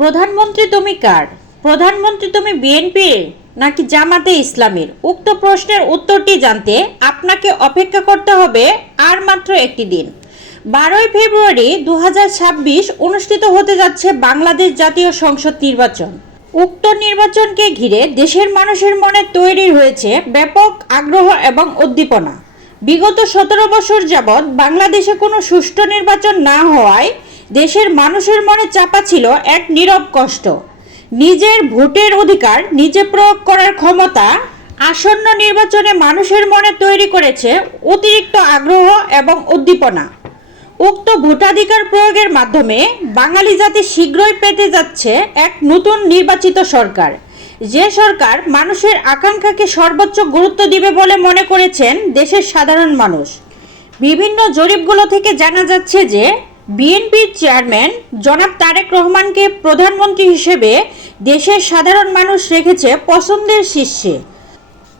প্রধানমন্ত্রী তুমি কার? প্রধানমন্ত্রী তুমি বিএনপির নাকি জামাতে ইসলামের? উক্ত প্রশ্নের উত্তরটি জানতে আপনাকে অপেক্ষা করতে হবে আর মাত্র একটি দিন। বারোই ফেব্রুয়ারি দু হাজার ছাব্বিশ অনুষ্ঠিত হতে যাচ্ছে বাংলাদেশ জাতীয় সংসদ নির্বাচন। উক্ত নির্বাচনকে ঘিরে দেশের মানুষের মনে তৈরি হয়েছে ব্যাপক আগ্রহ এবং উদ্দীপনা। বিগত সতেরো বছর যাবৎ বাংলাদেশে কোনো সুষ্ঠু নির্বাচন না হওয়ায় দেশের মানুষের মনে চাপা ছিল এক নীরব কষ্ট। নিজের ভোটের অধিকার নিজে প্রয়োগ করার ক্ষমতা আসন্ন নির্বাচনে মানুষের মনে তৈরি করেছে অতিরিক্ত আগ্রহ এবং উদ্দীপনা। উক্ত ভোটাধিকার প্রয়োগের মাধ্যমে বাঙালি জাতি শীঘ্রই পেতে যাচ্ছে এক নতুন নির্বাচিত সরকার। যে সরকার মানুষের আকাঙ্ক্ষাকে সর্বোচ্চ গুরুত্ব দিবে বলে মনে করেছেন দেশের সাধারণ মানুষ। বিভিন্ন জরিপগুলো থেকে জানা যাচ্ছে যে বিএনপির চেয়ারম্যান জনাব তারেক রহমানকে প্রধানমন্ত্রী হিসেবে দেশের সাধারণ মানুষ রেখেছে পছন্দের শীর্ষে।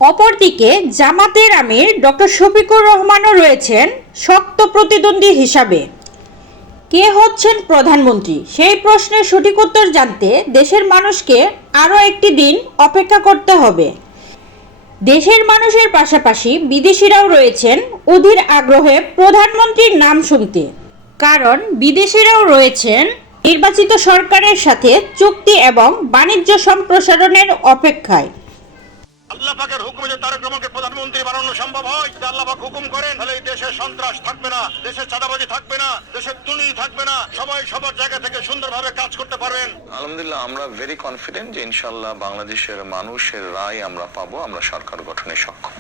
অপরদিকে জামাতের আমির ডক্টর শফিকুর রহমানও রয়েছেন শক্ত প্রতিদ্বন্দ্বী হিসাবে। কে হচ্ছেন প্রধানমন্ত্রী? সেই প্রশ্নের সঠিক উত্তর জানতে দেশের মানুষকে আরও একটি দিন অপেক্ষা করতে হবে। দেশের মানুষের পাশাপাশি বিদেশিরাও রয়েছেন অধীর আগ্রহে প্রধানমন্ত্রীর নাম শুনতে। কারণ বিদেশিরাও রয়েছেন নির্বাচিত সরকারের সাথে চুক্তি এবং বাণিজ্য সম্প্রসারণের অপেক্ষায়। আল্লাহ পাকের হুকুমে যে তারেক রহমানকে প্রধানমন্ত্রী বানানো সম্ভব হয় যদি আল্লাহ পাক হুকুম করেন তাহলে এই দেশে সন্ত্রাস থাকবে না দেশে চাঁদাবাজি থাকবে না দেশের দুর্নীতি থাকবে না সবাই সবার জায়গা থেকে সুন্দরভাবে কাজ করতে পারবেন। আলহামদুলিল্লাহ আমরা ভেরি কনফিডেন্ট যে ইনশাল্লাহ বাংলাদেশের মানুষের রায় আমরা পাবো আমরা সরকার গঠনে সক্ষম।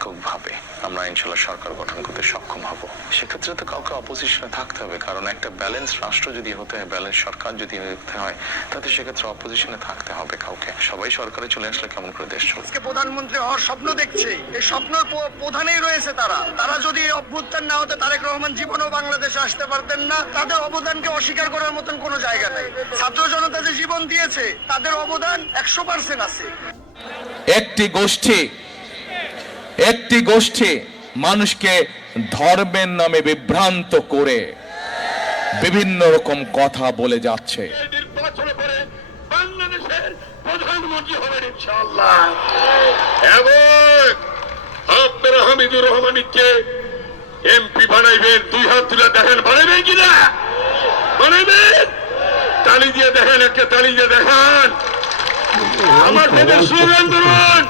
এককভাবে আমরা ইনশাল্লাহ সরকার গঠন করতে সক্ষম হব। সেক্ষেত্রে তো কাউকে অপোজিশনে থাকতে হবে কারণ একটা ব্যালেন্স রাষ্ট্র যদি হতে হয় ব্যালেন্স সরকার যদি হতে হয় তাতে সেক্ষেত্রে অপোজিশনে থাকতে হবে কাউকে। সবাই সরকারে চলে আসলে কেমন করে দেশ চলবে? প্রধানমন্ত্রী হওয়ার স্বপ্ন দেখছে। এই স্বপ্নের প- প্রধানেই রয়েছে তারা। তারা যদি অভ্যুত্থান না হতে তারেক রহমান জীবনেও বাংলাদেশে আসতে পারতেন না তাদের অবদানকে অস্বীকার করার মতন কোনো জায়গা নেই। ছাত্র জনতা যে জীবন দিয়েছে তাদের অবদান একশো পার্সেন্ট আছে। একটি গোষ্ঠী একটি গোষ্ঠী মানুষকে ধর্মের নামে বিভ্রান্ত করে বিভিন্ন রকম কথা বলে যাচ্ছে। এমপি বানাইবেন, দুই হাত তুলে দেখেন, বানাইবেন কিনা বানাইবেন? তালি দিয়ে দেখেন, একটা তালি দিয়ে আমার স্লোগান ধরুন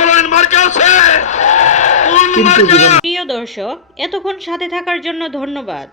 বলেন মার্কা আছে। প্রিয় দর্শক এতক্ষণ সাথে থাকার জন্য ধন্যবাদ।